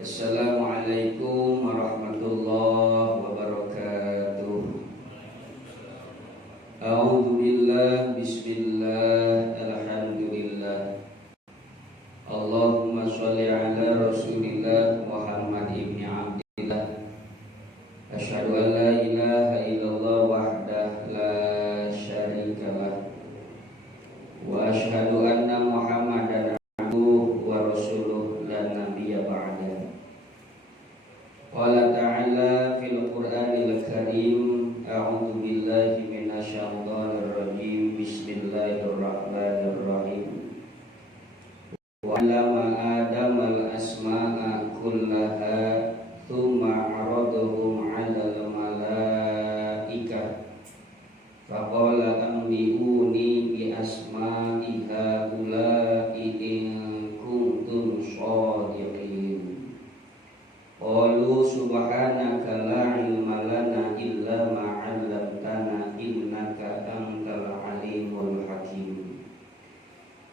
Assalamualaikum warahmatullahi wabarakatuh. A'udzubillah, bismillah, alhamdulillah. Allahumma sholli ala Rasulillah Muhammad ibn Abdillah. Asyhadu an la ilaha illallah wahdahu la syarikalah. Wa asyhadu anna Muhammadan abduhu wa rasuluh la nabiyya ba'da. Qala ta'ala fil Qur'anil Karim, a'udzu billahi minasyaitonir rajim. Bismillahirrahmanirrahim. Wa 'allama Adamal asma'a kullaha tsumma 'aradahum 'alal malaikah faqala anbi'uni bi asma'i haula'i in kuntum shadiqin. Qalu subhanaka la ilma lana illa ma 'allamtana innaka antal alimul hakim.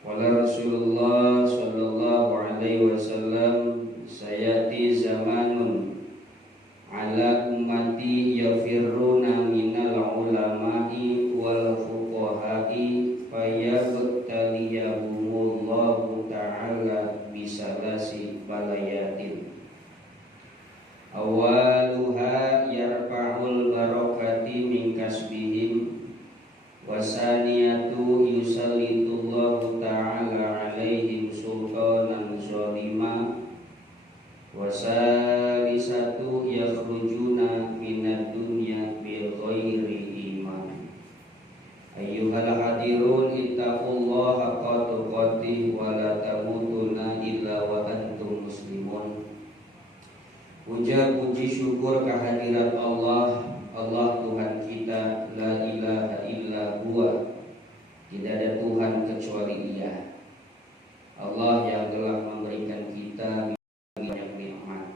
Qala Rasulullah sallallahu alaihi wasallam, sayati zamanun ala ummati yafirruna minal ulama'i wal fuqaha'i fayabtaliyahumullahu ta'ala bisalasi balayatin. Awaluha yarfa'ul barakati min kasbihim, wasaniyatu yusallitullahu ta'ala alaihim sultanan zalima, wasalisatu yakhrujuna minad dunya bil ghairi iman. Ayyuhal hadirun ittaqullaha haqqa tuqatih wa la tamutunna illa wa antum muslimun. Puja puji syukur kehadirat Allah, Allah Tuhan kita, la ilaha illa huwa, tidak ada Tuhan kecuali Dia. Allah yang telah memberikan kita banyak nikmat.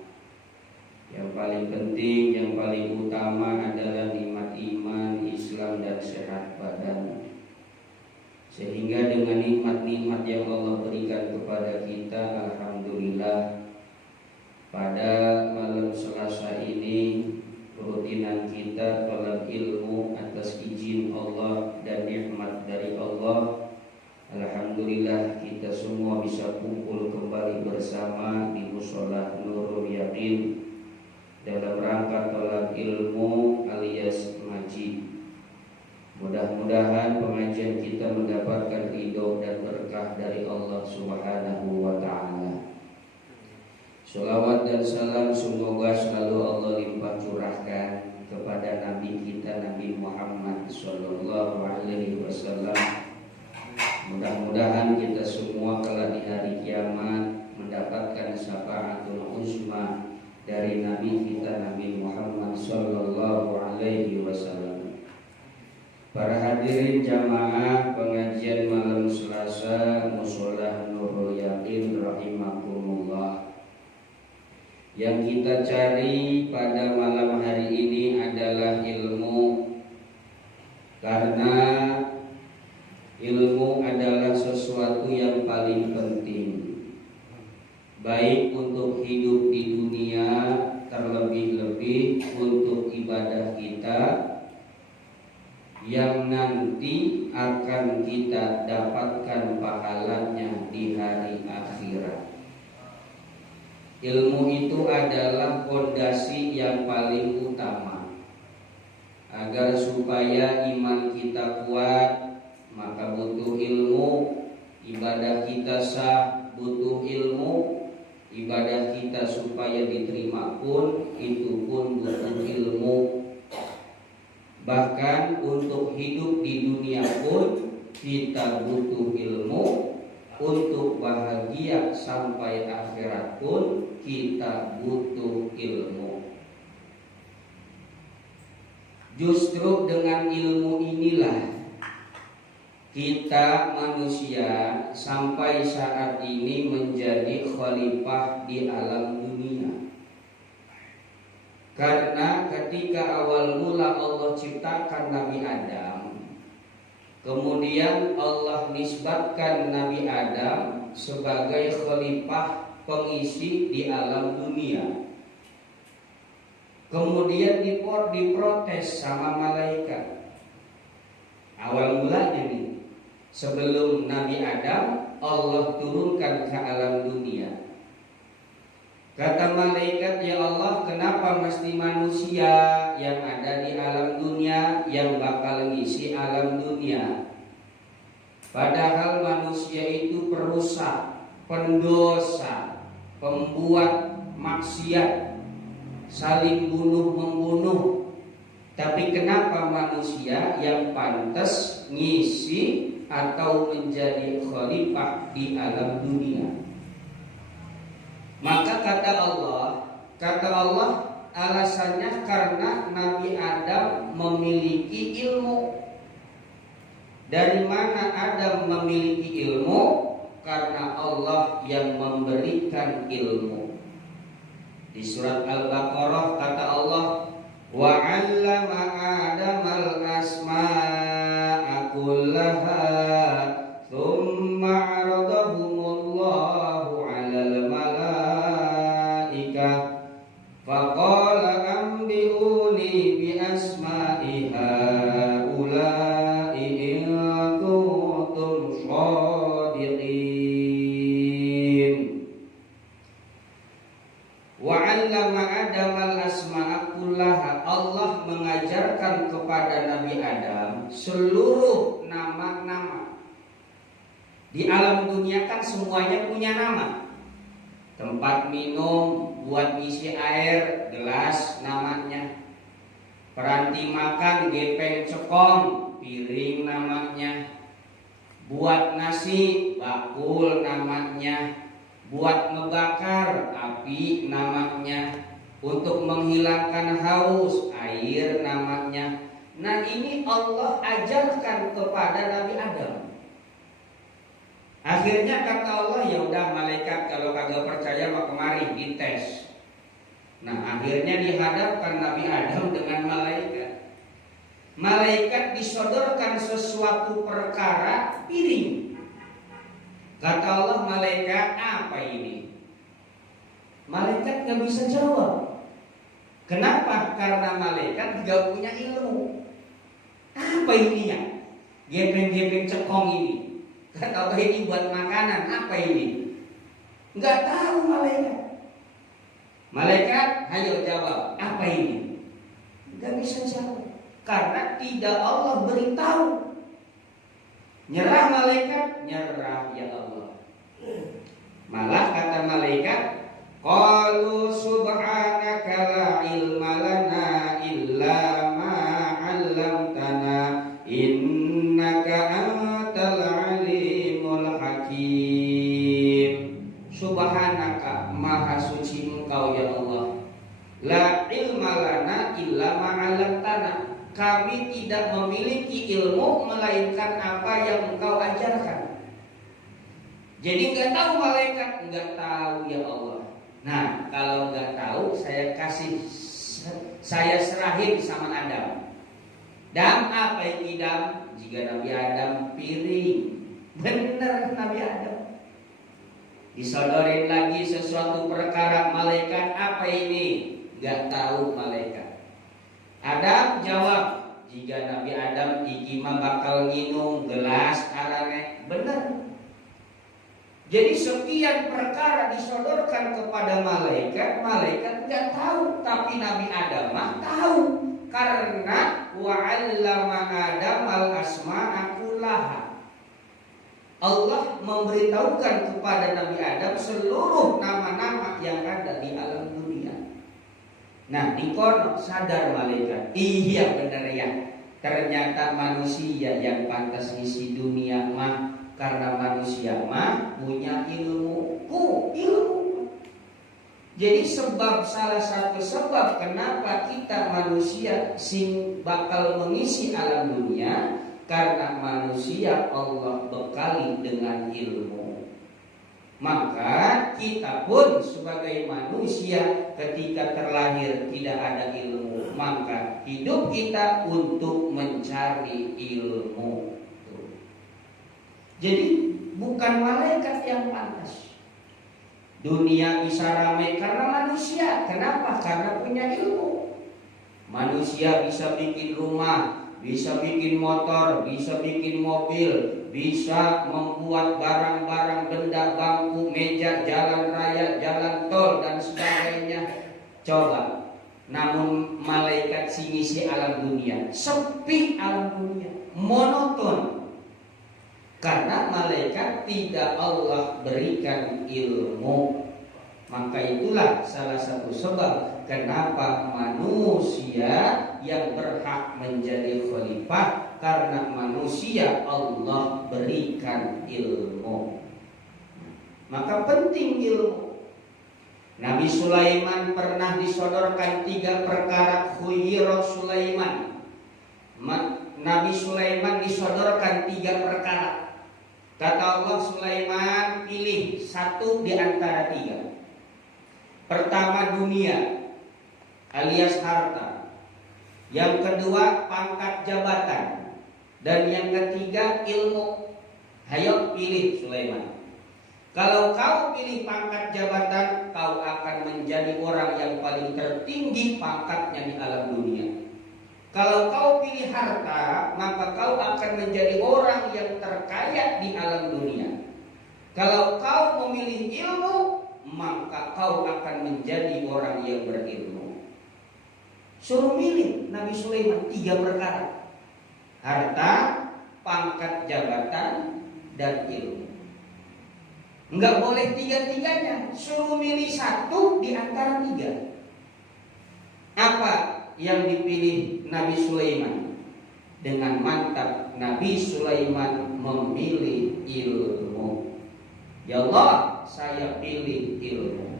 Yang paling penting, yang paling utama adalah nikmat iman, Islam dan sehat badan. Sehingga dengan nikmat-nikmat yang Allah berikan kepada kita, alhamdulillah, pada malam Selasa ini rutinan kita talab ilmu atas izin Allah dan nikmat dari Allah. Alhamdulillah kita semua bisa kumpul kembali bersama di Mushola Nurul Yaqin dalam rangka talab ilmu alias ngaji. Mudah-mudahan pengajian kita mendapatkan ridho dan berkah dari Allah Subhanahu wa ta'ala. Sholawat dan salam semoga selalu Allah limpah curahkan kepada Nabi kita, Nabi Muhammad sallallahu alaihi wasallam. Mudah-mudahan kita semua kelak di hari kiamat mendapatkan syafaatul uzma dari Nabi kita, Nabi Muhammad sallallahu alaihi wasallam. Para hadirin jamaah pengajian malam Selasa Mushola Nurul Yaqin rahimakumullah. Yang kita cari pada malam hari ini adalah ilmu, karena ilmu adalah sesuatu yang paling penting, baik untuk hidup di dunia, terlebih-lebih untuk ibadah kita yang nanti akan kita dapatkan pahalanya di hari akhirat. Ilmu itu adalah fondasi yang paling utama. Agar supaya iman kita kuat, maka butuh ilmu. Ibadah kita sah, butuh ilmu. Ibadah kita supaya diterima pun, itu pun butuh ilmu. Bahkan untuk hidup di dunia pun kita butuh ilmu. Untuk bahagia sampai akhirat pun kita butuh ilmu. Justru dengan ilmu inilah kita manusia sampai saat ini menjadi khalifah di alam dunia. Karena ketika awal mula Allah ciptakan Nabi Adam, kemudian Allah nisbatkan Nabi Adam sebagai khalifah pengisi di alam dunia. Kemudian diprotes sama malaikat. Awal mulanya nih, sebelum Nabi Adam, Allah turunkan ke alam dunia. Kata malaikat, ya Allah, kenapa mesti manusia yang ada di alam dunia yang bakal ngisi alam dunia? Padahal manusia itu perusak, pendosa, pembuat maksiat, saling bunuh-membunuh. Tapi kenapa manusia yang pantas ngisi atau menjadi khalifah di alam dunia? Maka kata Allah, alasannya karena Nabi Adam memiliki ilmu. Dari mana Adam memiliki ilmu? Karena Allah yang memberikan ilmu. Di surat Al-Baqarah kata Allah, wa 'allama Adamal asma'a kullaha thumma 'aradahumullahu 'alal malaikah faqala anbi'uni bi asma'i haula'i in kuntum shadiqin. Wa 'allama Adamal asma'a kullaha, Allah mengajarkan kepada Nabi Adam seluruh nama-nama. Di alam dunia kan semuanya punya nama. Tempat minum, buat isi air, gelas namanya. Peranti makan, gepeng cekong, piring namanya. Buat nasi, bakul namanya. Buat ngebakar, api namanya. Untuk menghilangkan haus, air namanya. Nah, ini Allah ajarkan kepada Nabi Adam. Akhirnya kata Allah, ya udah malaikat kalau kagak percaya mah kemari dites. Nah, akhirnya dihadapkan Nabi Adam dengan malaikat. Malaikat disodorkan sesuatu perkara piring. Kata Allah, malaikat, apa ini? Malaikat gak bisa jawab. Kenapa? Karena malaikat gak punya ilmu. Apa ininya? Gepeng-gepeng cekong ini. Kata Allah, ini buat makanan. Apa ini? Gak tahu malaikat. Malaikat, ayo jawab. Apa ini? Gak bisa jawab. Karena tidak Allah beritahu. Nyerah malaikat, nyerah ya Allah. Malah kata malaikat, qalu subhanaka la ilma lana illa ma 'allamtana innaka antal alimul hakim. Subhanaka, maha suci Engkau ya Allah. La ilma lana illa ma 'allamtana. Kami tidak memiliki ilmu melainkan apa yang Engkau ajarkan. Jadi enggak tahu malaikat, enggak tahu ya Allah. Nah, kalau nggak tahu, saya serahin sama Adam. Dam, apa ini dam? Jika Nabi Adam piring, bener Nabi Adam. Disodorin lagi sesuatu perkara, malaikat, apa ini? Nggak tahu malaikat. Adam jawab, jika Nabi Adam iki mah bakal minum gelas arane, bener. Jadi sekian perkara disodorkan kepada malaikat, malaikat nggak tahu, tapi Nabi Adam mah tahu, karena wa 'allama Adam al asma'a kullaha. Allah memberitahukan kepada Nabi Adam seluruh nama-nama yang ada di alam dunia. Nah, dikono sadar malaikat, iya benar ya, ternyata manusia yang pantas ngisi dunia mah. Karena manusia mah punya ilmu. Jadi salah satu sebab kenapa kita manusia sing bakal mengisi alam dunia, karena manusia Allah bekali dengan ilmu. Maka kita pun sebagai manusia ketika terlahir tidak ada ilmu, maka hidup kita untuk mencari ilmu. Jadi bukan malaikat yang pantas. Dunia bisa ramai karena manusia. Kenapa? Karena punya ilmu. Manusia bisa bikin rumah, bisa bikin motor, bisa bikin mobil, bisa membuat barang-barang, benda, bangku, meja, jalan raya, jalan tol, dan sebagainya. Coba, namun malaikat ngisi alam dunia, sepi alam dunia, monoton. Karena malaikat tidak Allah berikan ilmu. Maka itulah salah satu sebab kenapa manusia yang berhak menjadi khalifah, karena manusia Allah berikan ilmu. Maka penting ilmu. Nabi Sulaiman pernah disodorkan 3 perkara khuyira Sulaiman. Nabi Sulaiman disodorkan 3 perkara. Kata Allah, Sulaiman pilih 1 di antara 3. Pertama dunia alias harta. Yang kedua pangkat jabatan. Dan yang ketiga ilmu. Hayo pilih Sulaiman. Kalau kau pilih pangkat jabatan, kau akan menjadi orang yang paling tertinggi pangkatnya di alam dunia. Kalau kau pilih harta, maka kau akan menjadi orang yang terkaya di alam dunia. Kalau kau memilih ilmu, maka kau akan menjadi orang yang berilmu. Suruh milih Nabi Sulaiman 3 perkara: harta, pangkat jabatan, dan ilmu. Enggak boleh 3-3-nya, suruh milih 1 di antara 3. Apa yang dipilih Nabi Sulaiman? Dengan mantap Nabi Sulaiman memilih ilmu. Ya Allah, saya pilih ilmu.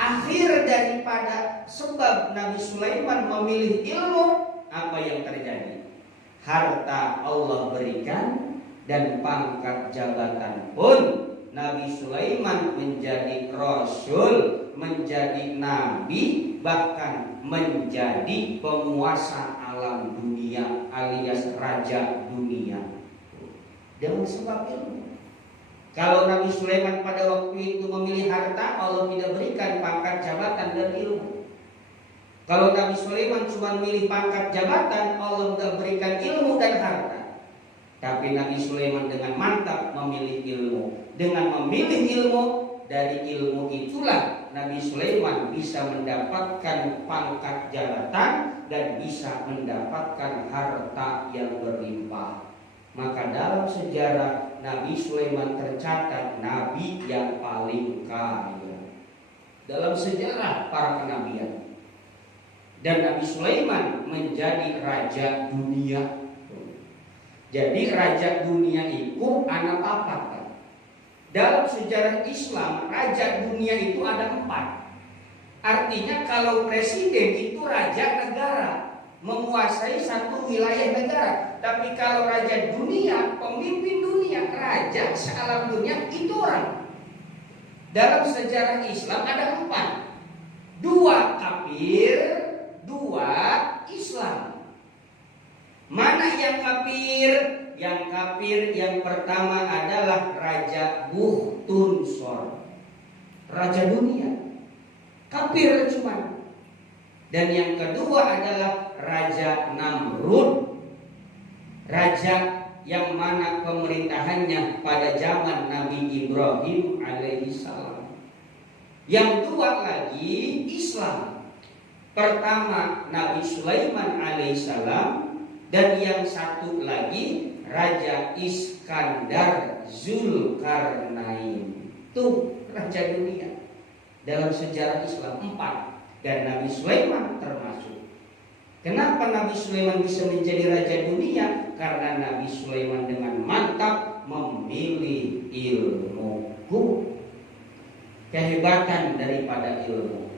Akhir daripada sebab Nabi Sulaiman memilih ilmu, apa yang terjadi? Harta Allah berikan, dan pangkat jabatan pun Nabi Sulaiman menjadi rasul, menjadi nabi, bahkan menjadi penguasa alam dunia alias raja dunia. Dengan sebab ilmu. Kalau Nabi Sulaiman pada waktu itu memilih harta, Allah tidak berikan pangkat jabatan dan ilmu. Kalau Nabi Sulaiman cuma memilih pangkat jabatan, Allah tidak berikan ilmu dan harta. Tapi Nabi Sulaiman dengan mantap memilih ilmu. Dengan memilih ilmu, dari ilmu itulah Nabi Sulaiman bisa mendapatkan pangkat jabatan dan bisa mendapatkan harta yang berlimpah. Maka dalam sejarah Nabi Sulaiman tercatat nabi yang paling kaya dalam sejarah para kenabian. Dan Nabi Sulaiman menjadi raja dunia. Jadi raja dunia itu anak papat kan? Dalam sejarah Islam raja dunia itu ada 4. Artinya kalau presiden itu raja negara, menguasai satu wilayah negara. Tapi kalau raja dunia, pemimpin dunia, raja sealam dunia itu orang. Dalam sejarah Islam ada 4. 2 kafir, 2 Islam. Mana yang kafir? Yang kafir yang pertama adalah Raja Bukhtunsor, raja dunia, kafir cuma. Dan yang kedua adalah Raja Namrud, raja yang mana pemerintahannya pada zaman Nabi Ibrahim alaihissalam. Yang 2 lagi Islam. Pertama Nabi Sulaiman alaihissalam, dan yang 1 lagi Raja Iskandar Zulkarnain. Itu raja dunia dalam sejarah Islam 4. Dan Nabi Sulaiman termasuk. Kenapa Nabi Sulaiman bisa menjadi raja dunia? Karena Nabi Sulaiman dengan mantap memilih ilmu. Kehebatan daripada ilmu.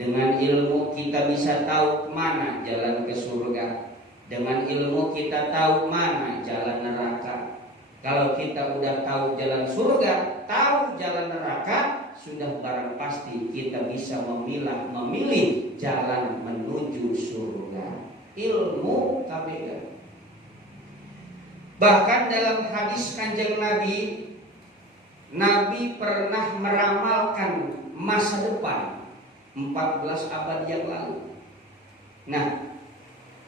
Dengan ilmu kita bisa tahu mana jalan ke surga. Dengan ilmu kita tahu mana jalan neraka. Kalau kita udah tahu jalan surga, tahu jalan neraka, sudah barang pasti kita bisa memilih jalan menuju surga. Ilmu KBG. Bahkan dalam hadis Kanjeng Nabi Nabi pernah meramalkan masa depan 14 abad yang lalu. Nah,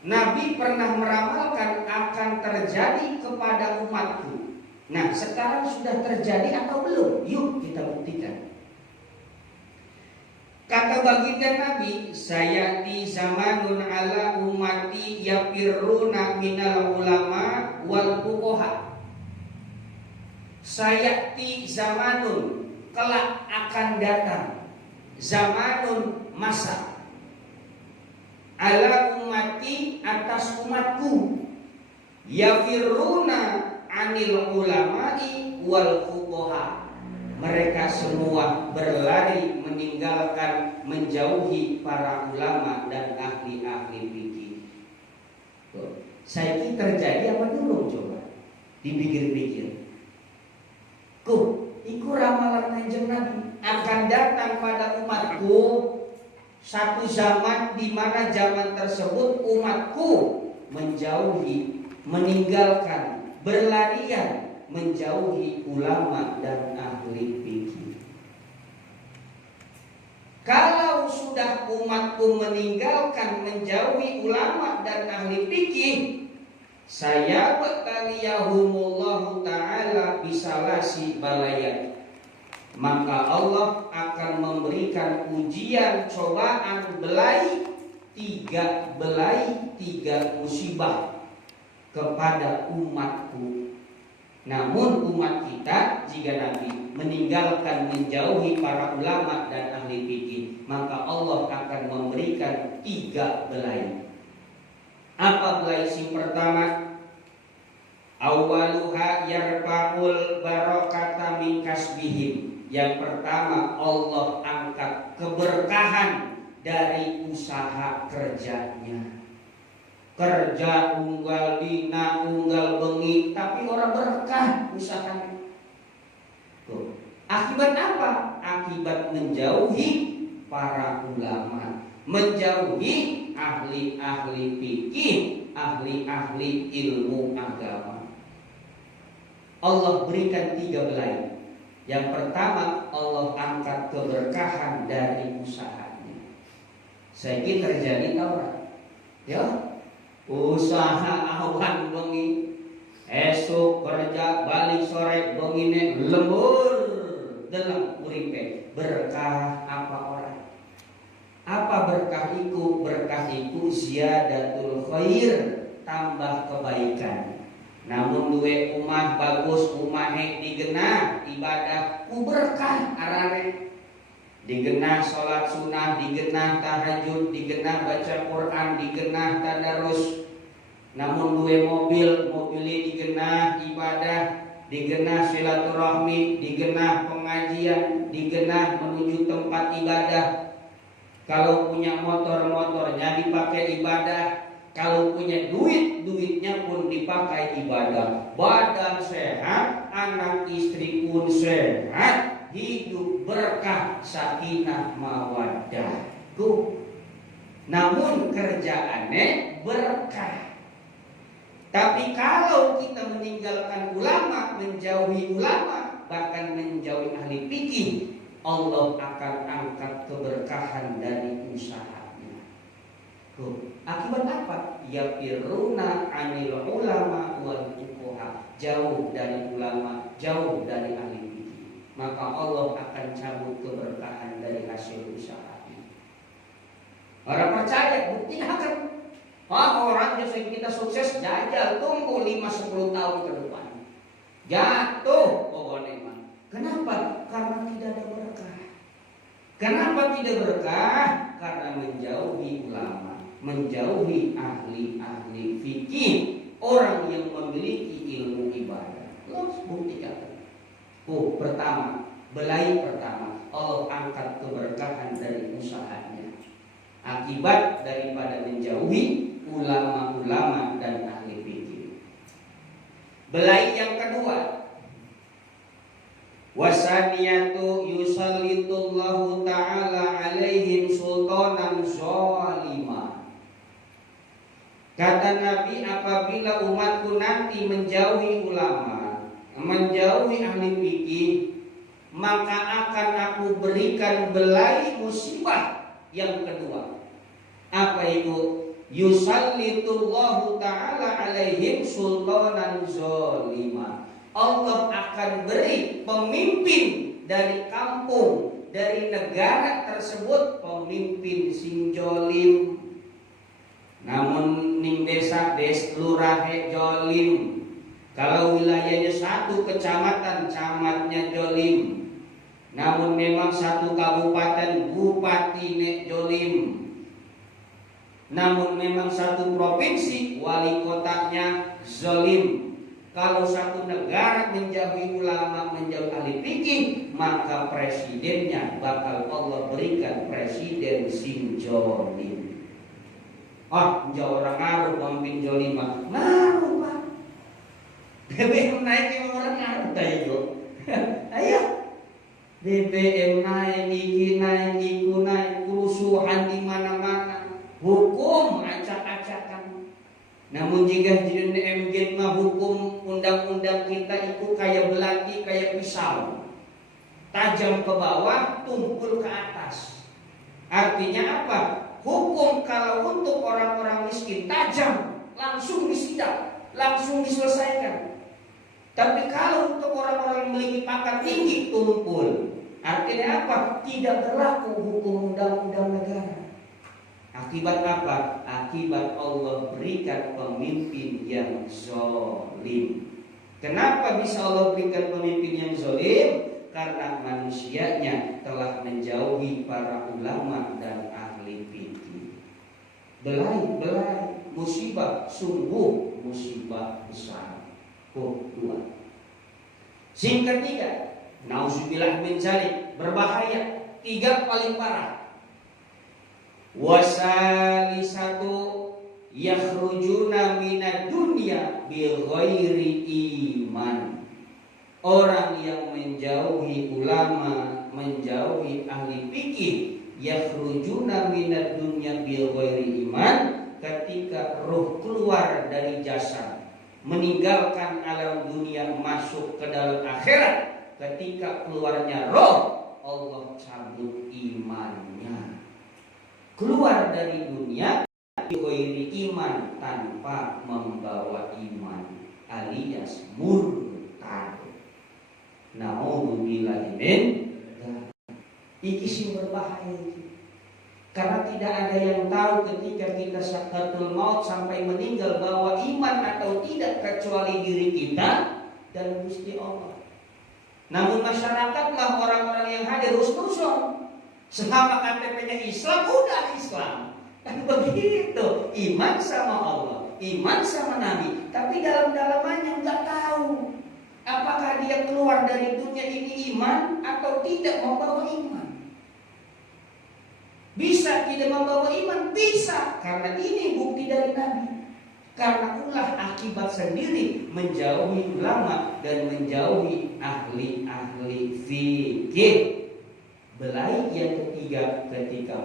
Nabi pernah meramalkan akan terjadi kepada umatku. Nah, sekarang sudah terjadi atau belum? Yuk kita buktikan. Kata baginda Nabi, sayati zamanun ala ummati yafirruna minal ulama wal fuqaha. Sayati zamanun, kelak akan datang zamanun, masa, ala ummati, atas umatku, yafirruna anil ulama'i wal fuqaha. Mereka semua berlari meninggalkan, menjauhi para ulama dan ahli-ahli fikih. Saiki terjadi apa dulu coba? Dipikir-pikir. Iku ramalan Kanjeng Nabi akan datang pada umatku satu zaman di mana zaman tersebut umatku menjauhi, meninggalkan, berlarian menjauhi ulama dan ahli fikih. Kalau sudah umatku meninggalkan, menjauhi ulama dan ahli fikih, saya bataliyahumullahu ta'ala bisalasi balayat, maka Allah akan memberikan ujian, cobaan, tiga musibah kepada umatku. Namun umat kita, jika Nabi meninggalkan, menjauhi para ulama dan ahli fikih, maka Allah akan memberikan 3 belai. Apa belai yang pertama? Awaluha yarfa'ul barakata min kasbihim. Yang pertama, Allah angkat keberkahan dari usaha kerjanya. Kerja unggal dina, unggal bengi, tapi orang berkah usahanya. Akibat apa? Akibat menjauhi para ulama, menjauhi ahli-ahli fikih, ahli-ahli ilmu agama. Allah berikan 3 belai. Yang pertama, Allah angkat keberkahan dari usahanya. Saya kira terjadi orang, ya, usaha awan bengi, esok kerja balik sore bengine lembur dalam uripe. Berkah apa orang? Apa berkah iku? Berkah iku ziyadatul khair, tambah kebaikan. Namun duwe umah bagus, umahe digenah ibadah ku berkah arane. Digenah sholat sunnah, digenah tahajud, digenah baca Quran, digenah tadarus. Namun dua mobilnya digenah ibadah, digenah silaturahmi, digenah pengajian, digenah menuju tempat ibadah. Kalau punya motornya dipakai ibadah. Kalau punya duitnya pun dipakai ibadah. Badan sehat, anak istri pun sehat. Hidup berkah, sakinah, mawaddah. Namun kerjaannya berkah. Tapi kalau kita meninggalkan ulama, menjauhi ulama, bahkan menjauhi ahli fikih, Allah akan angkat keberkahan dari usahanya. Akibat apa? Yafiruna anil ulama wal fuqaha. Jauh dari ulama, jauh dari ahli fikih. Maka Allah akan cabut keberkahan dari hasil usahanya. Orang percaya, bukti akan. Orang yang kita sukses jajal, tunggu 5-10 tahun ke depan. Jatuh pokoknya. Kenapa? Karena tidak ada berkah. Kenapa tidak berkah? Karena menjauhi ulama, menjauhi ahli-ahli fikih, orang yang memiliki ilmu ibadah. Lalu buktikan. Pertama, belai pertama, Allah angkat keberkahan dari usahanya. Akibat daripada menjauhi ulama-ulama dan ahli fikih. Belai yang kedua, wasaniyatu yusallitullahu ta'ala alaihim sultanan zalima. Kata Nabi, apabila umatku nanti menjauhi ulama, menjauhi ahli fikih, maka akan aku berikan belai musibah yang kedua. Apa itu? Yusallitullahu ta'ala alaihim sultanan zolima. Allah akan beri pemimpin dari kampung, dari negara tersebut, pemimpin sing jolim. Namun ning desa lurahe jolim. Kalau wilayahnya satu kecamatan, camatnya jolim. Namun memang satu kabupaten, bupati nek jolim. Namun memang satu provinsi, wali kotanya zolim. Kalau satu negara menjauhi ulama, menjauhi ahli fikih, maka presidennya bakal Allah berikan presiden sing jolim. Jauh orang ngaruh pemimpin jolim mah ngaruh Pak. BBM naik yang orang ngaruh tayo. Ayo. BBM naik, iki naik, iku naik, kerusuhan di mana-mana. Hukum acak-acakan. Namun jika di MG mah hukum undang-undang kita itu kayak belati, kayak pisau, tajam ke bawah, tumpul ke atas. Artinya apa? Hukum kalau untuk orang-orang miskin tajam, langsung disidak, langsung diselesaikan. Tapi kalau untuk orang-orang yang memiliki pangkat tinggi, tumpul. Artinya apa? Tidak berlaku hukum undang-undang negara. Akibat apa? Akibat Allah berikan pemimpin yang zalim. Kenapa bisa Allah berikan pemimpin yang zalim? Karena manusianya telah menjauhi para ulama dan ahli fikih. Belai, musibah, sungguh musibah besar. Dua. Sing ketiga, nauzubillah min dzalik, berbahaya. Tiga paling parah. Wasalisatu yakhrujuna minad dunya bi ghairi iman. Orang yang menjauhi ulama, menjauhi ahli fikih, yakhrujuna minad dunya bi ghairi iman, ketika ruh keluar dari jasad, meninggalkan alam dunia masuk ke dalam akhirat, ketika keluarnya roh, Allah cabut imannya. Keluar dari dunia ghairi iman, tanpa membawa iman, alias murtad. Na'udzubillahi min dzalik. Iki sing berbahaya iki. Karena tidak ada yang tahu ketika kita sakaratul maut sampai meninggal bahwa iman atau tidak kecuali diri kita dan Gusti Allah. Namun masyarakatlah orang-orang yang hadir husnuzon. Selama KTP-nya Islam, udah Islam. Kan begitu. Iman sama Allah, iman sama Nabi. Tapi dalam-dalamannya nggak tahu apakah dia keluar dari dunia ini iman atau tidak membawa iman. Bisa tidak membawa iman? Bisa. Karena ini bukti dari Nabi. Karena ulah akibat sendiri menjauhi ulama dan menjauhi ahli-ahli fikih. Belai yang ketiga, ketika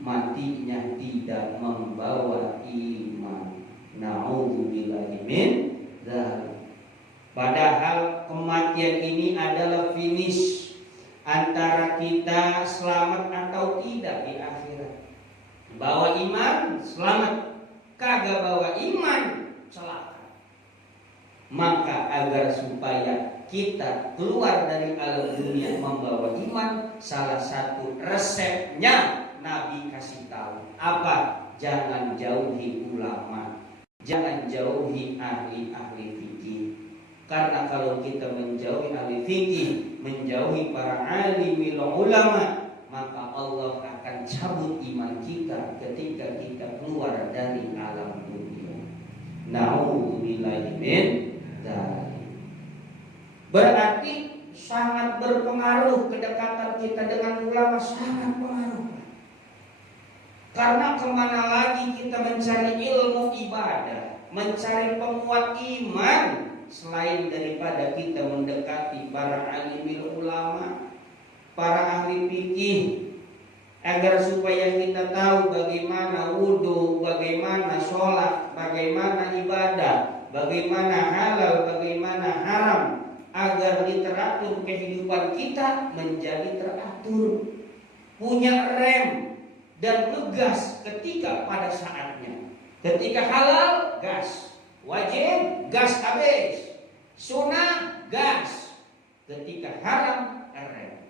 matinya tidak membawa iman. Na'udzubillahi min dzalik. Padahal kematian ini adalah finish antara kita selamat atau tidak di akhirat. Bawa iman, selamat. Kagak bawa iman, celaka. Maka agar supaya kita keluar dari alam dunia membawa iman, salah satu resepnya Nabi kasih tahu. Apa? Jangan jauhi ulama, jangan jauhi ahli-ahli fikih. Karena kalau kita menjauhi ahli fikih, menjauhi para alimil ulama, maka Allah akan cabut iman kita ketika kita keluar dari alam dunia. Na'udzubillahi min dzalik. Berarti sangat berpengaruh kedekatan kita dengan ulama, sangat pengaruh. Karena kemana lagi kita mencari ilmu ibadah, mencari penguat iman, selain daripada kita mendekati para alimil ulama, para ahli fikih, agar supaya kita tahu bagaimana wudu, bagaimana sholat, bagaimana ibadah, bagaimana halal, bagaimana haram, agar literatur kehidupan kita menjadi teratur, punya rem dan ngegas ketika pada saatnya. Ketika halal, gas. Wajib, gas habis. Sunnah, gas. Ketika haram, rem.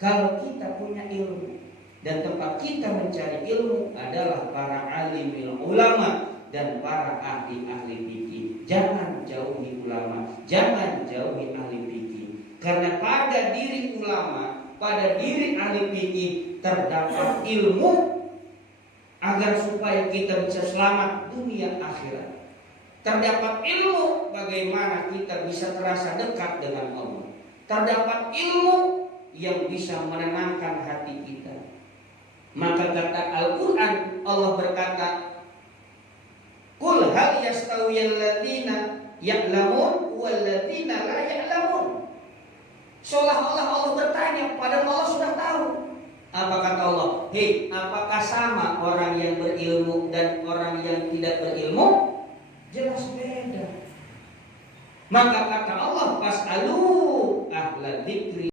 Kalau kita punya ilmu dan tempat kita mencari ilmu adalah para alimil ulama dan para ahli-ahli fikih. Jangan jauhi ulama, jangan jauhi ahli fikih. Karena pada diri ulama, pada diri ahli fikih terdapat ilmu agar supaya kita bisa selamat dunia akhirat. Terdapat ilmu bagaimana kita bisa terasa dekat dengan Allah. Terdapat ilmu yang bisa menenangkan hati kita. Maka kata Al-Quran, Allah berkata, Qul hal yastawiyal ladzina ya'lamun wal ladzina la ya'lamun. Seolah-olah Allah bertanya, padahal Allah sudah tahu. Apa kata Allah? Hei, apakah sama orang yang berilmu dan orang yang tidak berilmu? Jelas beda. Maka kata Allah, fas'alu ahla dzikri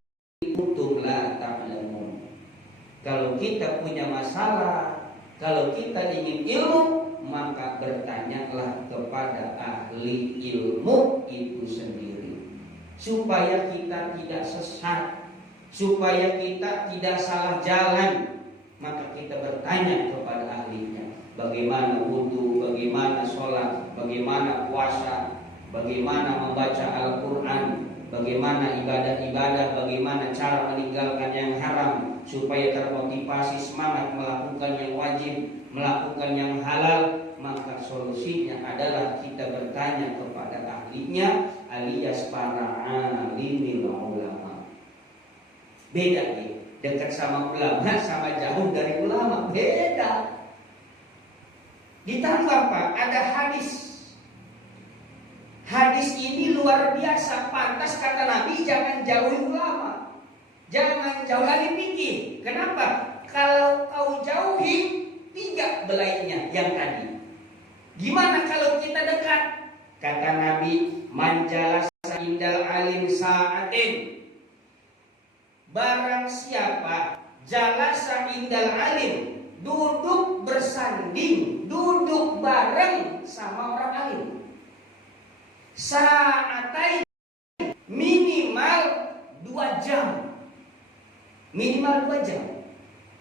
kuntum la ta'lamun. Kalau kita punya masalah, kalau kita ingin ilmu, maka bertanyalah kepada ahli ilmu itu sendiri, supaya kita tidak sesat, supaya kita tidak salah jalan. Maka kita bertanya kepada ahlinya, bagaimana wudu, bagaimana sholat, bagaimana puasa, bagaimana membaca Al-Quran, bagaimana ibadah-ibadah, bagaimana cara meninggalkan yang haram, supaya termotivasi semangat melakukan yang wajib, melakukan yang halal. Maka solusinya adalah kita bertanya kepada ahlinya, alias para alimil ulama. Beda nih, dekat sama ulama sama jauh dari ulama, beda. Ditambah Pak, ada hadis. Hadis ini luar biasa, pantas kata Nabi jangan jauhi ulama, jangan jauh ahli fikih. Kenapa? Kalau kau jauhi, 3 belainya yang tadi. Gimana kalau kita dekat? Kata Nabi, man jalasa indal alim sa'atin. Barang siapa jalasa indal alim, duduk bersanding, duduk bareng sama orang alim, sa'atain, minimal 2 jam. Minimal 2 jam.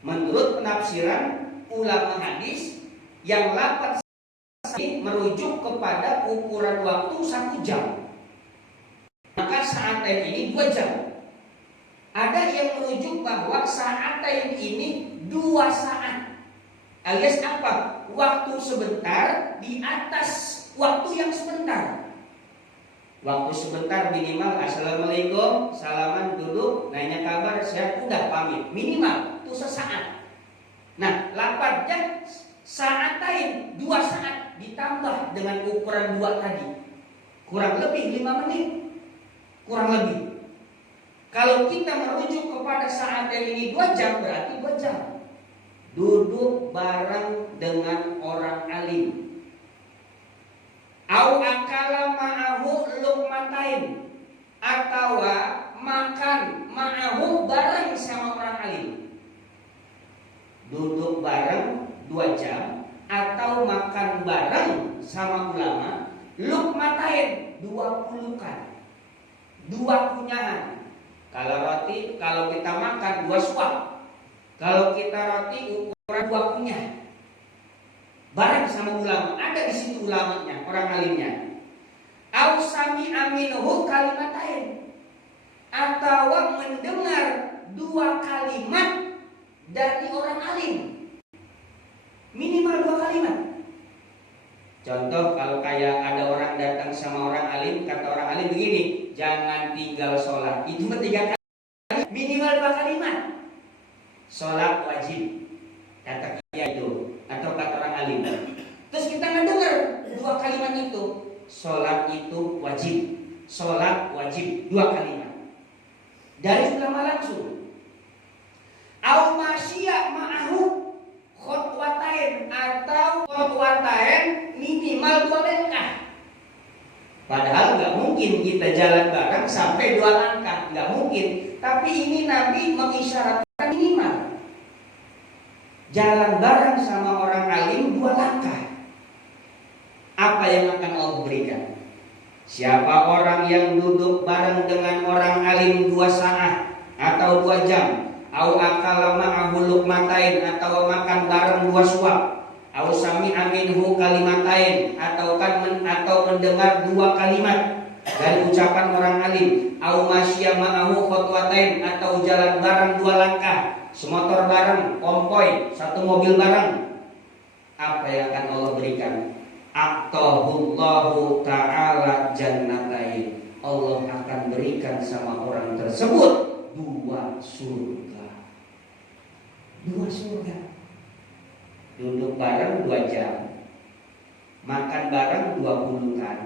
Menurut penafsiran ulama hadis, yang lapan ini merujuk kepada ukuran waktu 1 jam. Maka sa'atain ini 2 jam. Ada yang merujuk bahwa sa'atain ini 2 saat. Alias apa? Waktu sebentar di atas waktu yang sebentar. Waktu sebentar minimal assalamualaikum, salaman, duduk, nanya kabar, saya udah pamit. Minimal itu sesaat. Nah, lapatnya sa'atain 2 saat ditambah dengan ukuran 2 tadi. Kurang lebih 5 menit. Kurang lebih. Kalau kita merujuk kepada sa'atain ini 2 jam, berarti 2 jam. Duduk bareng dengan orang alim. Au akala ma'ahu luqmatain, atau makan ma'ahu bareng sama orang alim. Duduk bareng 2 jam atau makan bareng sama ulama, luqmatain 2 pulukan, 2 kunyahan. Kalau roti, kalau kita makan 2 suap. Kalau kita roti ukuran 2 kunyah. Bareng sama ulama, ada di situ ulamanya, orang alimnya. Au sami aminuhu kalimatain, atau mendengar 2 kalimat dari orang alim. Minimal 2 kalimat. Contoh, kalau kayak ada orang datang sama orang alim, kata orang alim begini, jangan tinggal sholat. Itu 3 kali, minimal 2 kalimat. Sholat wajib, kata dia itu, atau kata orang alim. Terus kita mendengar 2 kalimat itu, sholat itu wajib, sholat wajib, 2 kalimat dari ulama langsung. Au masya ma'ahu khotwatain, atau khotwatain minimal 2 langkah. Padahal nggak mungkin mungkin kita jalan bareng sampai 2 langkah, nggak mungkin. Tapi ini Nabi mengisyaratkan minimal jalan bareng sama orang alim 2 langkah. Apa yang akan Allah berikan? Siapa orang yang duduk bareng dengan orang alim 2 saat atau 2 jam, au akala ma'ahu luqmatain, atau makan bareng 2 suap, au sami'a minhu kalimatain, atau mendengar 2 kalimat dari ucapan orang alim, au masya ma'ahu khotwatain, atau jalan bareng 2 langkah, semotor bareng, konvoy, 1 mobil bareng. Apa yang akan Allah berikan? Aqtahullahu ta'ala jannatain. Allah akan berikan sama orang tersebut 2 surga. 2 surga. Duduk bareng 2 jam, makan bareng 2 pulukan,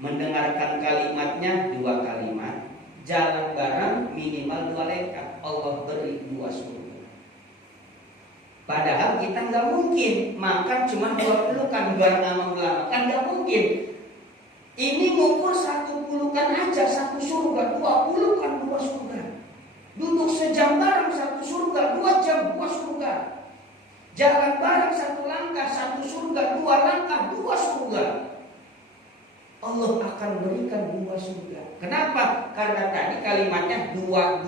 mendengarkan kalimatnya 2 kalimat, jalan bareng minimal 2 lekah. Allah beri 2 surga. Padahal kita nggak mungkin makan cuma 2 pulukan bareng sama ulama, kan nggak mungkin. Ini ngukur 1 pulukan aja 1 surga, 2 pulukan 2 surga. Duduk sejam bareng 1 surga, 2 jam 2 surga. Jalan bareng 1 langkah 1 surga, 2 langkah 2 surga. Allah akan berikan 2 surga. Kenapa? Karena tadi kalimatnya 2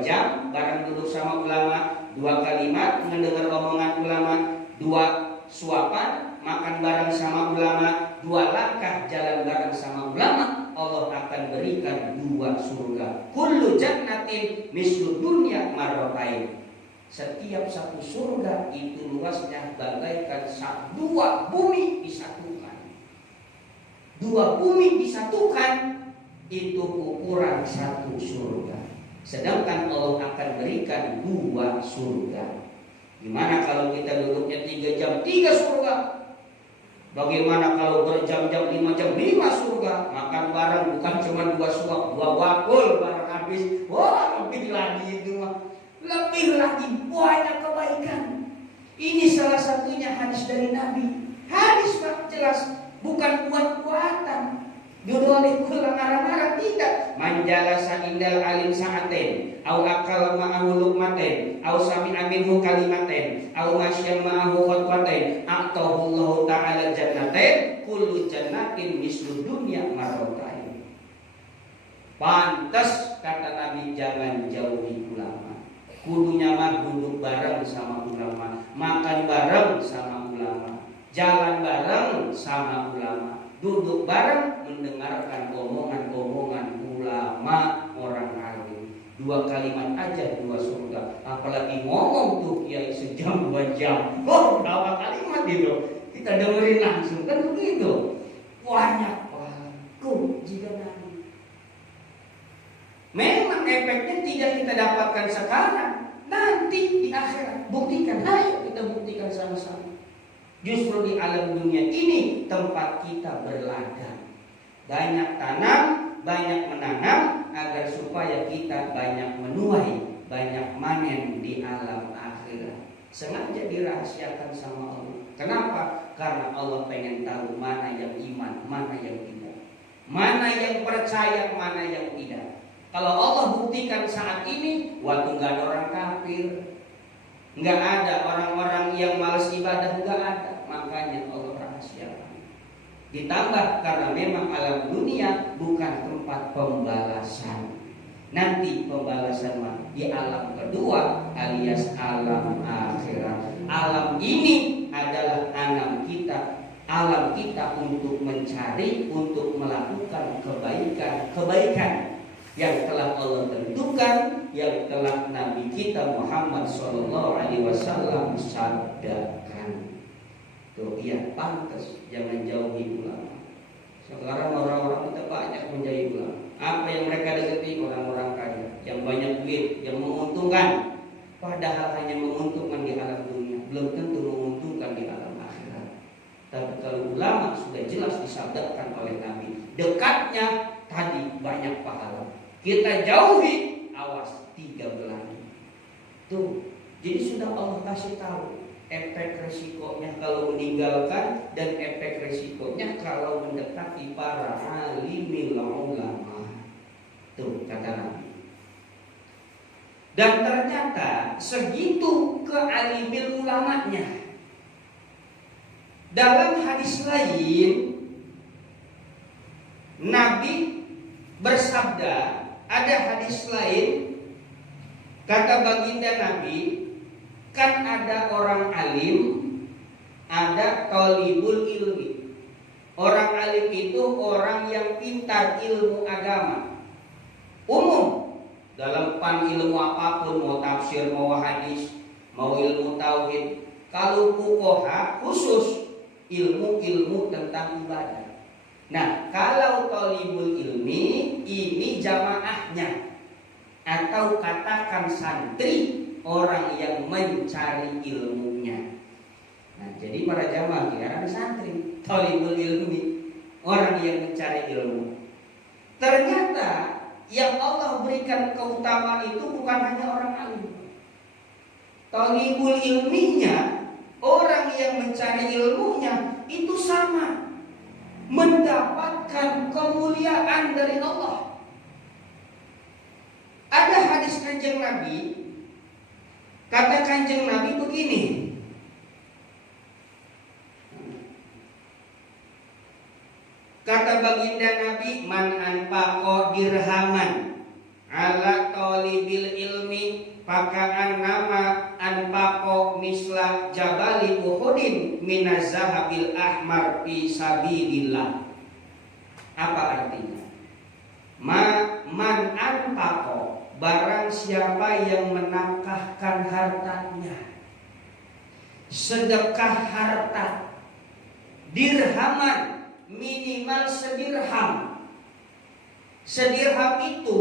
jam bareng duduk sama ulama, 2 kalimat mendengar omongan ulama, 2 suapan makan bareng sama ulama, 2 langkah jalan bareng sama ulama. Allah akan berikan 2 surga. Kullu jannatin mislu dunya marratain. Setiap 1 surga itu luasnya bagaikan 2 bumi disatukan. 2 bumi disatukan itu ukuran 1 surga. Sedangkan Allah akan berikan 2 surga. Gimana kalau kita duduknya 3 jam 3 surga? Bagaimana kalau berjam-jam 5 jam 5 surga? Makan bareng bukan cuma 2 suap, 2 bakul bareng habis. Wah, lebih lagi itu mah. Lebih lagi banyak kebaikan. Ini salah satunya hadis dari Nabi. Hadis jelas, bukan buat-buatan. Duduk oleh kurang arah-arah, tidak. Manjalasa indal alim sa'aten, au akal ma'ahu luqmaten, au sami'a minhu kalimaten, au masyam ma'ahu khotwaten, aqtahullahu ta'ala jannaten, kullu jannatin mislu dunya marratain. Pantas kata Nabi, jangan jauhi ulama. Kudunya mah duduk bareng sama ulama, makan bareng sama ulama, jalan bareng sama ulama, duduk bareng mendengarkan omongan-omongan ulama orang alim. 2 kalimat aja 2 surga. Apalagi ngomong tuh kiai sejam 2 jam. Oh, berapa kalimat itu? Kita dengerin langsung kan begitu. Banyak waktu jika Nabi. Memang efeknya tidak kita dapatkan sekarang, nanti di akhirat. Buktikan, ayo kita buktikan sama-sama. Justru di alam dunia ini tempat kita berladang. Banyak tanam, banyak menanam agar supaya kita banyak menuai, banyak manen di alam akhirat. Sengaja dirahasiakan sama Allah. Kenapa? Karena Allah pengen tahu mana yang iman, mana yang tidak, mana yang percaya, mana yang tidak. Kalau Allah buktikan saat ini, waktu nggak ada orang kafir, nggak ada orang-orang yang malas ibadah, nggak ada. Makanya Allah rahasiakan. Ditambah karena memang alam dunia bukan tempat pembalasan. Nanti pembalasan di alam kedua alias alam akhirat. Alam ini adalah alam kita untuk mencari, untuk melakukan kebaikan yang telah Allah tentukan, yang telah Nabi kita Muhammad SAW sabdakan. Tuh, iya, pantas jangan jauhi ulama. Sekarang orang-orang kita banyak menjauhi ulama. Apa yang mereka dekati? Orang-orang kaya, yang banyak duit, yang menguntungkan. Padahal hanya menguntungkan di alam dunia, belum tentu menguntungkan di alam akhirat. Tapi kalau ulama sudah jelas disabdakan oleh Nabi, dekatnya tadi banyak pahala. Kita jauhi, awas 3 belanya. Tuh, jadi sudah Allah kasih tahu. efek resikonya kalau meninggalkan, dan efek resikonya kalau mendekati para alimil ulama. Tuh kata Nabi. Dan ternyata segitu kealimil ulamanya. Dalam hadis lain Nabi bersabda, ada hadis lain kata baginda Nabi, kan ada orang alim, ada talibul ilmi. Orang alim itu orang yang pintar ilmu agama umum, dalam pan ilmu apapun, mau tafsir, mau hadis, mau ilmu tauhid. Kalau fuqaha khusus ilmu-ilmu tentang ibadah. Nah, kalau talibul ilmi ini jamaahnya, atau katakan santri, orang yang mencari ilmunya. Nah, jadi para jamaah ya ada santri, talibul ilmi, orang yang mencari ilmu. Ternyata yang Allah berikan keutamaan itu bukan hanya orang alim. Talibul ilminya, orang yang mencari ilmunya itu sama, mendapatkan kemuliaan dari Allah. Ada hadis Kanjeng Nabi, kata Kanjeng Nabi begini, kata baginda Nabi, man anfaqo dirhaman ala talibil ilmi pakaan nama anfaqo misla jabali uhudin minaz zahabil ahmar fi sabilillah. Apa artinya? Man anfaqo, barang siapa yang menafkahkan hartanya, sedekah harta, dirhaman, minimal sedirham. Sedirham itu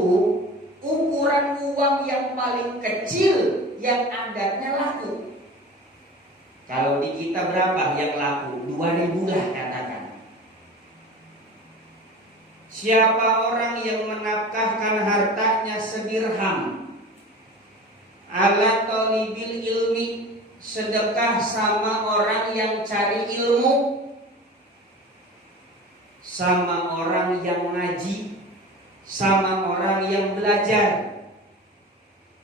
ukuran uang yang paling kecil yang adatnya laku. Kalau di kita berapa yang laku? 2.000 lah katakan. Siapa orang yang menafkahkan hartanya sedirham, ala talibil ilmi, sedekah sama orang yang cari ilmu, sama orang yang ngaji, sama orang yang belajar.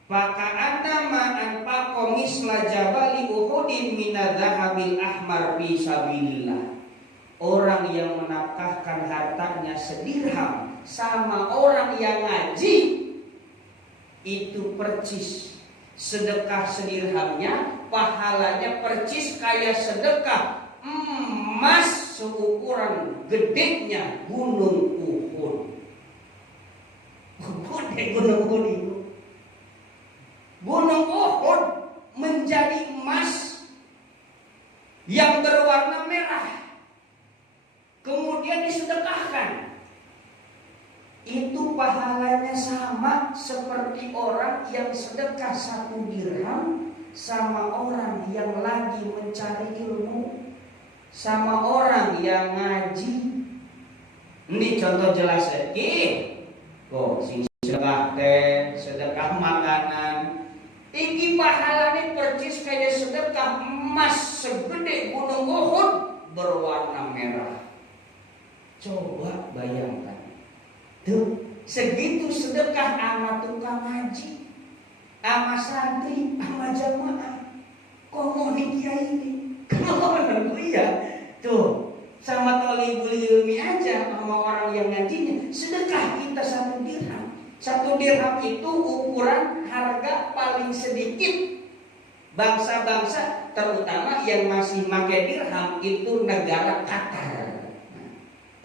Paka'anna ma'an pakomis lajabali uhudin minadzahabil ahmar fi sabilillah. Orang yang menafkahkan hartanya sedirham sama orang yang ngaji, itu percis sedekah sedirhamnya, pahalanya percis kayak sedekah emas seukuran gedenya gunung Uhud. Gede gunung Uhud itu. Gunung Uhud menjadi emas yang berwarna merah, kemudian disedekahkan. Itu pahalanya sama seperti orang yang sedekah 1 dirham sama orang yang lagi mencari ilmu, sama orang yang ngaji. Ini contoh jelas lagi. Sing sedekah teh, sedekah makanan, tinggi pahalanya percis kayak sedekah emas segede gunung Uhud berwarna merah. Coba bayangkan, tuh segitu sedekah sama tukang ngaji, sama santri, sama jamaah. Kok mau kiai ini? Kalau menurut ya, tuh sama talibul ilmi aja, sama orang yang ngajinya, sedekah kita 1 dirham. 1 dirham itu ukuran harga paling sedikit. Bangsa-bangsa terutama yang masih pakai dirham itu negara Qatar.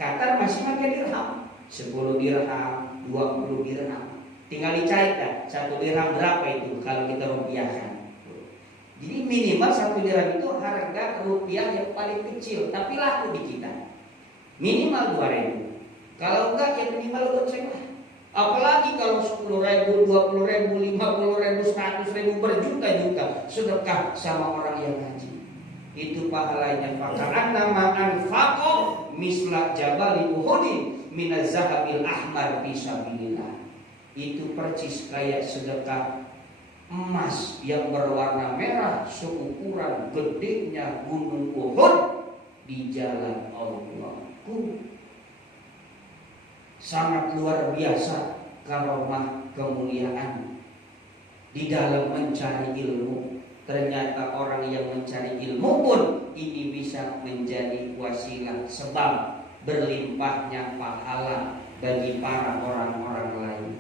Qatar masih pakai dirham, 10 dirham, 20 dirham. Tinggal dicari kan 1 dirham berapa itu kalau kita rupiahkan. Jadi minimal 1 dirham itu harga rupiah yang paling kecil, tapi laku di kita. Minimal 2.000. Kalau enggak ya minimal 2.000. Apalagi kalau 10.000, 20.000, 50.000, 100.000, berjuta-juta sedekah sama orang yang ngaji. Itu pahalanya faka'anna ma'an faqo misla jabali uhudin minaz zahabil ahmar fi sabilillah. Itu percis kayak sedekah emas yang berwarna merah seukuran gedenya gunung Uhud di jalan Allah. Sangat luar biasa karomah kemuliaan di dalam mencari ilmu. Ternyata orang yang mencari ilmu pun ini bisa menjadi wasilah sebab berlimpahnya pahala bagi para orang-orang lain.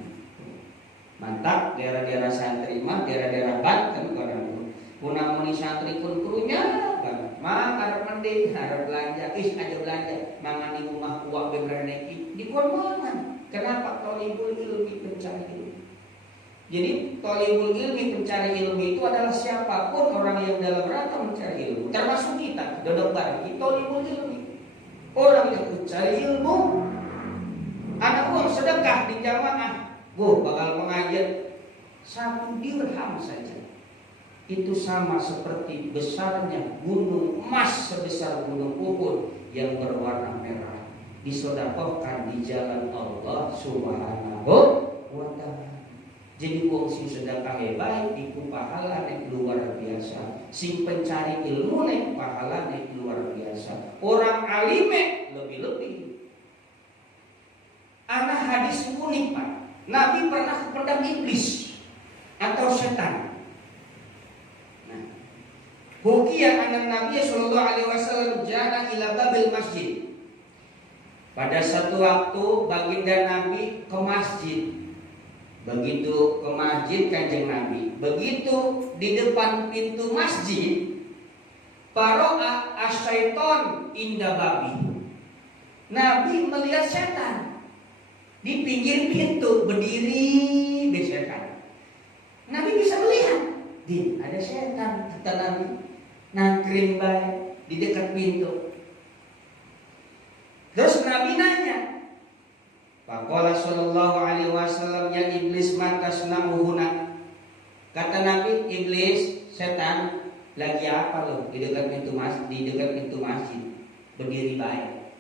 Mantap, daerah-daerah santri mah, daerah-daerah Banten kadang punang meni santri pun kurunya banget. Mang arep mending arep belanja, aja belanja, mangan di rumah uak beberaneki di konmongan. Kenapa? Thalibul ilmi, pencari ilmu. Jadi thalibul ilmi, pencari ilmu itu adalah siapapun orang yang dalam rangka mencari ilmu, termasuk kita, dodok bareng kita thalibul ilmi. Orang yang mencari ilmu, anak uang sedekah di jamaah, bakal pengajian 1 dirham saja. Itu sama seperti besarnya gunung emas sebesar gunung Uhud yang berwarna merah, disedekahkan di jalan Allah Subhanahu wa ta'ala. Jadi wong sing sedekah baik iku pahalane luar biasa. Sing pencari ilmu nek pahalane luar biasa. Orang alime lebih-lebih. Ana hadis unik, Pak. Nabi pernah kependam iblis atau setan. Nah, hukiya anan Nabi sallallahu alaihi wasallam jana ila babil masjid. Pada satu waktu baginda Nabi ke masjid. Begitu ke masjid Kanjeng Nabi, begitu di depan pintu masjid, paro'a asyaiton inda babi. Nabi melihat setan di pinggir pintu berdiri setan. Nabi bisa melihat, ada setan, kata Nabi, nangkring baik di dekat pintu. Terus Nabi nanya, faqala sallallahu alaihi wasallam, ya iblis mata sunauhuna. Kata Nabi, iblis, setan, lagi apa lo di dekat pintu masjid, berdiri baik.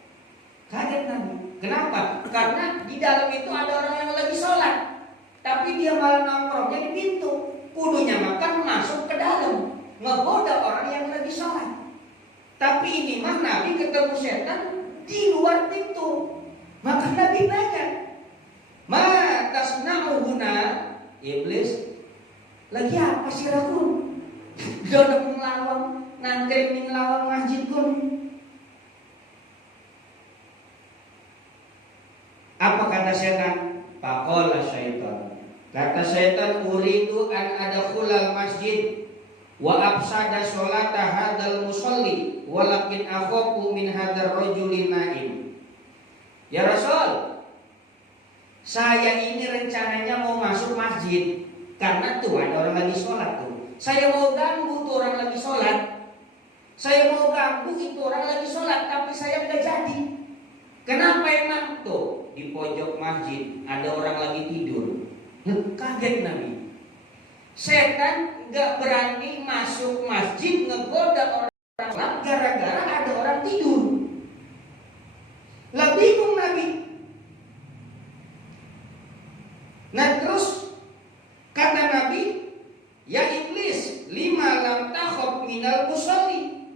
Kaget Nabi. Kenapa? Karena di dalam itu ada orang yang lagi sholat, tapi dia malah nongkrongnya di pintu. Kudunya makan masuk ke dalam, ngegoda orang yang lagi sholat. Tapi ini mah Nabi ketemu setan di luar pintu. Maka Nabi nanya, ma tasna'uhuna, iblis, lagi apa sih rakun? Dodok ngelawang, nangkring ngelawang masjid kun. Apa kata setan? Faqala syaitan. Kata setan, uridu an adkhulal masjid wa afsada sholata hadzal musalli walakin akhafu min hadzal rajulin naim. Ya Rasul, saya ini rencananya mau masuk masjid karena tuh ada orang lagi sholat tuh. Saya mau ganggu tuh orang lagi sholat. Saya mau ganggu itu orang lagi sholat, tapi saya nggak jadi. Kenapa emang tuh di pojok masjid ada orang lagi tidur? Kaget Nabi. Setan nggak berani masuk masjid ngegoda orang sholat gara-gara ada orang tidur. Lah bingung Nabi. Nah terus kata Nabi, ya iblis, lima lam takhab minal musalli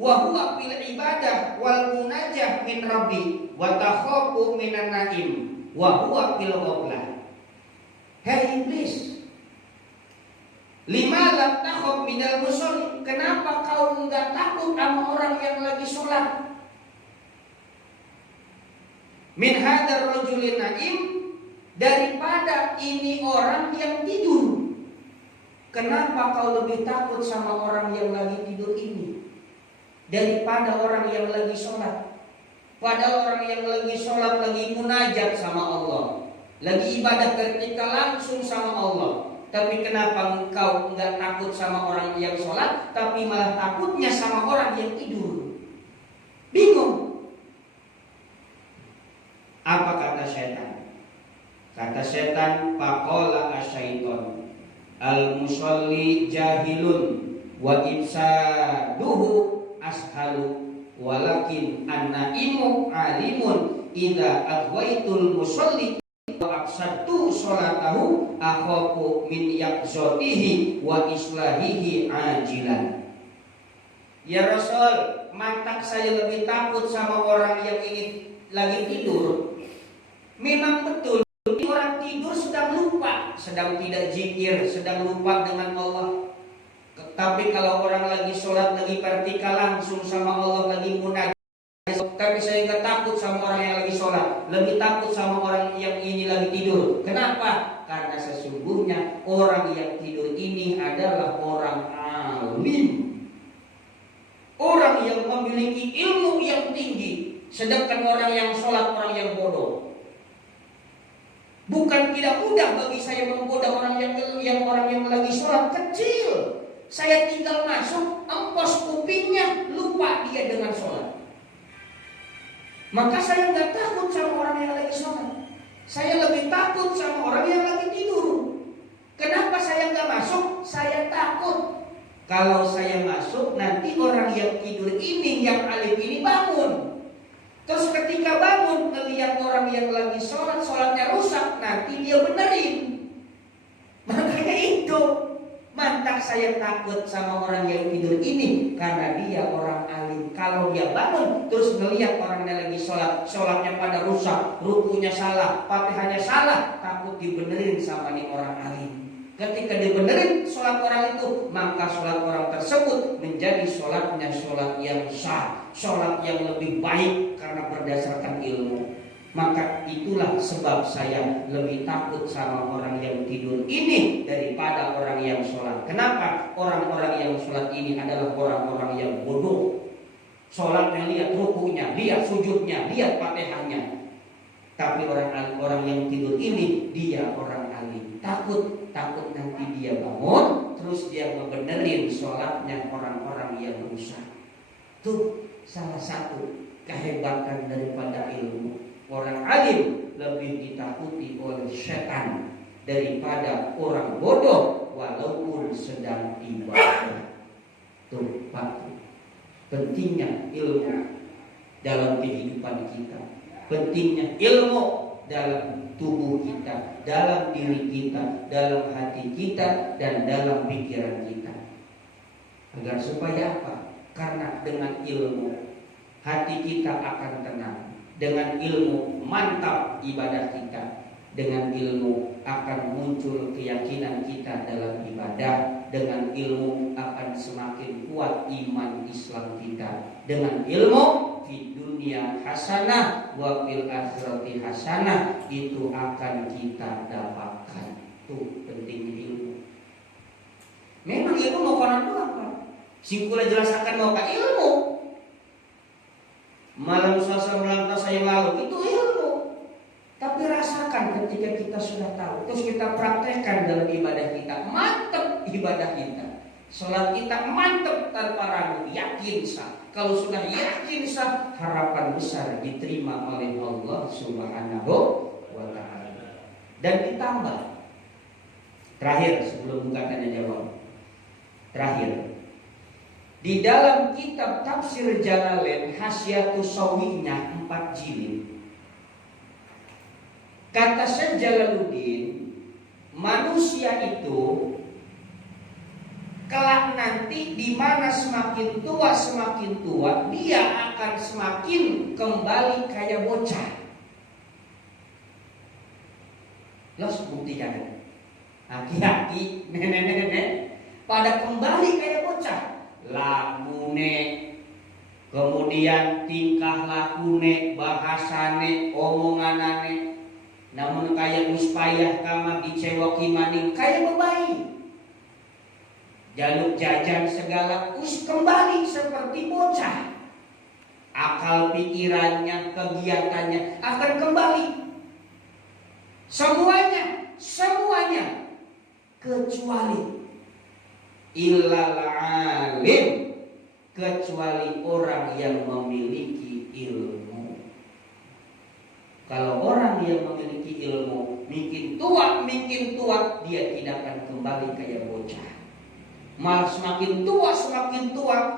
wa huwa fil ibadah wal munajah min rabbi wa takhabu minan naim wa huwa fil ghaflah. Hei iblis, lima lam takhab minal musalli, kenapa kau enggak takut sama orang yang lagi sholat? Min hadar rajulin naim, daripada ini orang yang tidur. Kenapa kau lebih takut sama orang yang lagi tidur ini daripada orang yang lagi sholat? Padahal orang yang lagi sholat lagi munajat sama Allah, lagi ibadah vertikal langsung sama Allah. Tapi kenapa engkau enggak takut sama orang yang sholat, tapi malah takutnya sama orang yang tidur? Bingung. Apa kata setan? Kata setan, faqala asyaiton, al-musalli jahilun wa ibsaduhu ashalu walakin an-naimu alimun idza aghwaitul musalli wa absatu sholatahu akhafu min yaqzatihi wa islahihi ajilan. Ya Rasul, mantak saya lebih takut sama orang yang ini lagi tidur. Memang betul, orang tidur sedang lupa, sedang tidak zikir, sedang lupa dengan Allah. Tapi kalau orang lagi sholat, lagi vertikal langsung sama Allah, lagi munajat. Tapi saya nggak takut sama orang yang lagi sholat, lebih takut sama orang yang ini lagi tidur. Kenapa? Karena sesungguhnya orang yang tidur ini adalah orang alim, orang yang memiliki ilmu yang tinggi. Sedangkan orang yang sholat, orang yang bodoh. Bukan tidak mudah bagi saya menggoda orang yang lagi sholat kecil. Saya tinggal masuk, empos kupingnya, lupa dia dengan sholat. Maka saya nggak takut sama orang yang lagi sholat. Saya lebih takut sama orang yang lagi tidur. Kenapa saya nggak masuk? Saya takut kalau saya masuk nanti orang yang tidur ini, yang alim ini bangun. Terus ketika bangun melihat orang yang lagi sholat, sholatnya rusak, nanti dia benerin. Makanya itu mantak saya takut sama orang yang tidur ini, karena dia orang alim. Kalau dia bangun terus melihat orang yang lagi sholat, sholatnya pada rusak, rukunya salah, fatihahnya salah, takut dibenerin sama nih orang alim. Ketika dibenerin sholat orang itu, maka sholat orang tersebut menjadi sholatnya sholat yang sah, sholat yang lebih baik karena berdasarkan ilmu. Maka itulah sebab saya lebih takut sama orang yang tidur ini daripada orang yang sholat. Kenapa? Orang-orang yang sholat ini adalah orang-orang yang bodoh. Sholatnya lihat rukunya, lihat sujudnya, lihat fatihahnya. Tapi orang yang tidur ini dia orang alim. Takut nanti dia bangun, terus dia ngebenerin sholatnya orang-orang yang rusak. Itu salah satu kehebatan daripada ilmu. Orang alim lebih ditakuti oleh setan daripada orang bodoh walaupun sedang ibadah. Tuh, Pak. Pentingnya ilmu dalam kehidupan kita. Pentingnya ilmu dalam tubuh kita, dalam diri kita, dalam hati kita, dan dalam pikiran kita. Agar supaya apa? Karena dengan ilmu hati kita akan tenang. Dengan ilmu mantap ibadah kita. Dengan ilmu akan muncul keyakinan kita dalam ibadah. Dengan ilmu akan semakin kuat iman Islam kita. Dengan ilmu di dunia hasanah wa fil akhirati hasanah, itu akan kita dapatkan. Tuh pentingnya ilmu. Memang ilmu mau konon apa? Singkula jelasakan mau ke ilmu. Malam Selasa yang lalu itu ilmu. Tapi rasakan ketika kita sudah tahu, terus kita praktekkan dalam ibadah kita, mantap ibadah kita. Salat kita mantap tanpa ragu, yakin sah. Kalau sudah yakin sah, harapan besar diterima oleh Allah Subhanahu wa ta'ala. Dan ditambah, terakhir sebelum buka tanya jawab, terakhir, di dalam kitab Tafsir Jalalain Hasyiatus Shawiyah 4 jilid, kata Syekh Jalaluddin, manusia itu kelak nanti di mana semakin tua dia akan semakin kembali kayak bocah. Los buktikan, aki-aki, nenek-nenek pada kembali kayak bocah. Lagune, kemudian tingkah lakune, bahasane, omonganane, namun kayak uspayah kama dicewoki maning kayak bebayi. Jaluk jajan segala kembali seperti bocah. Akal pikirannya, kegiatannya akan kembali. Semuanya kecuali illal alim, kecuali orang yang memiliki ilmu. Kalau orang yang memiliki ilmu makin tua dia tidak akan kembali kayak bocah. Malah semakin tua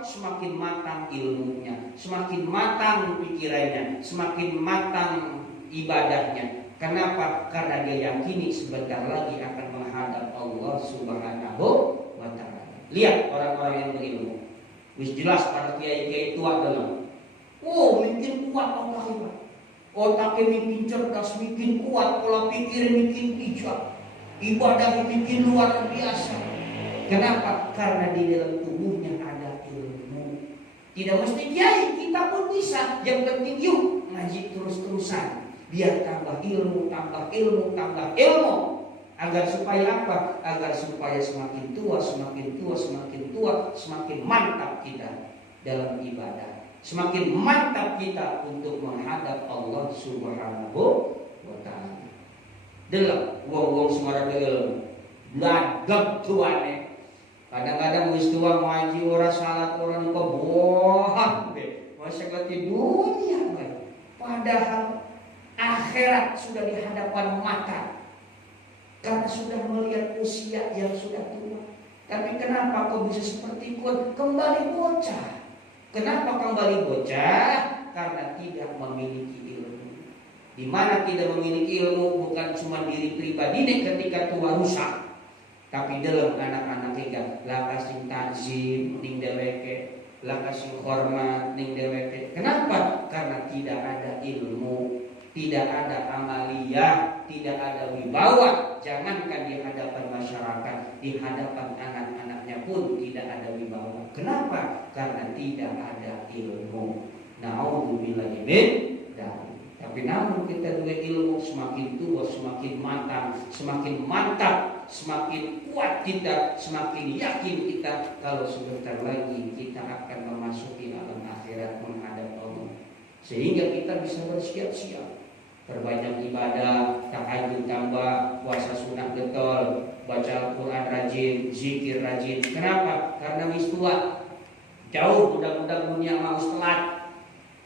semakin matang ilmunya, semakin matang pikirannya, semakin matang ibadahnya. Kenapa? Karena dia yakini sebentar lagi akan menghadap Allah Subhanahu wa ta'ala. Lihat orang-orang yang berilmu. Wis jelas para kiai-kiai tua dalam. Oh, makin kuat Allah ini. Otaknya makin cerdas, makin kuat, pola pikir makin bijak, ibadah makin luar biasa. Kenapa? Karena di dalam tubuhnya ada ilmu. Tidak mesti kiai, kita pun bisa. Yang penting yuk ngaji terus-terusan. Biar tambah ilmu, tambah ilmu, tambah ilmu. Agar supaya apa? Agar supaya semakin tua, semakin tua, semakin tua, semakin mantap kita dalam ibadah. Semakin mantap kita untuk menghadap Allah Subhanahu wa ta'ala. Delok wong-wong semara ilmu. Bladeg tuane. Kadang-kadang wis tua ngaji ora salat ora napa bohong be. Masa di dunia bae. Padahal akhirat sudah di hadapan mata. Karena sudah melihat usia yang sudah tua. Tapi kenapa kau bisa seperti itu? Kembali bocah. Kenapa kembali bocah? Karena tidak memiliki ilmu. Di mana tidak memiliki ilmu bukan cuma diri pribadi ketika tua rusak, tapi dalam anak-anak kita lah kasih takzim ning dheweke, lah kasih hormat ning dheweke. Kenapa? Karena tidak ada ilmu, tidak ada amaliyah, tidak ada wibawa. Jangankan di hadapan masyarakat, di hadapan anak-anaknya pun tidak ada wibawa. Kenapa? Karena tidak ada ilmu. Na'udzubillah min dzalik. Tapi namun kita dua ilmu semakin tua semakin mantap, semakin kuat kita, semakin yakin kita kalau sebentar lagi kita akan memasuki alam akhirat menghadap Allah. Sehingga kita bisa bersiap-siap. Perbanyak ibadah, tahajud tambah, puasa sunnah getol, baca Al-Quran rajin, zikir rajin. Kenapa? Karena wis tua, jauh mudah-mudahan dunia mau telat,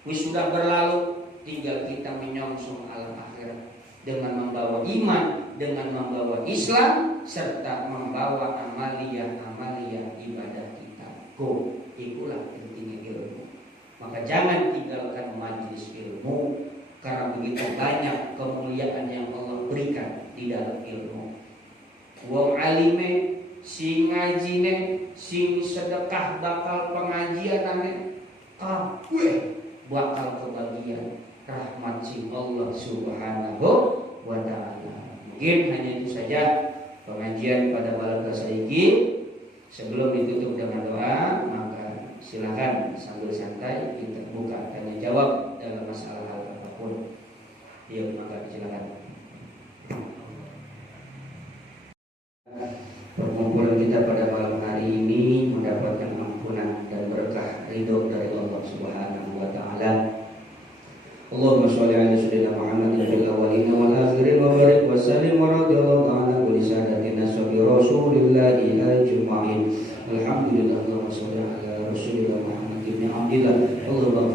wis sudah berlalu, tinggal kita menyongsong alam akhirat dengan membawa iman, dengan membawa Islam, serta membawa amaliyah ibadah kita. Go, itulah pentingnya ilmu. Maka jangan tinggalkan majelis ilmu. Karena begitu banyak kemuliaan yang Allah berikan di dalam ilmu. Wong alime, sing ngajine, sing sedekah bakal pengajianane, kabeh bakal kebagian rahmat sing Allah Subhanahu wa ta'ala. Mungkin hanya itu saja pengajian pada malam ini. Sebelum ditutup dengan doa, maka silakan sambil santai kita buka tanya jawab dalam masalah hal apapun. Yuk, maka silakan. Perkumpulan kita pada malam hari ini mendapatkan ampunan dan berkah ridho dari Allah Subhanahu wa ta'ala. Allahumma sholli ala sayyidina Muhammadin fil awwalin wal akhirin wa barik wa sallim wa radhiyallahu ta'ala wa li sadatina sabi rasulillahi ajma'in. Alhamdulillah, Allahumma sholli ala rasulillah Muhammad ibn Abdillah. Allahumma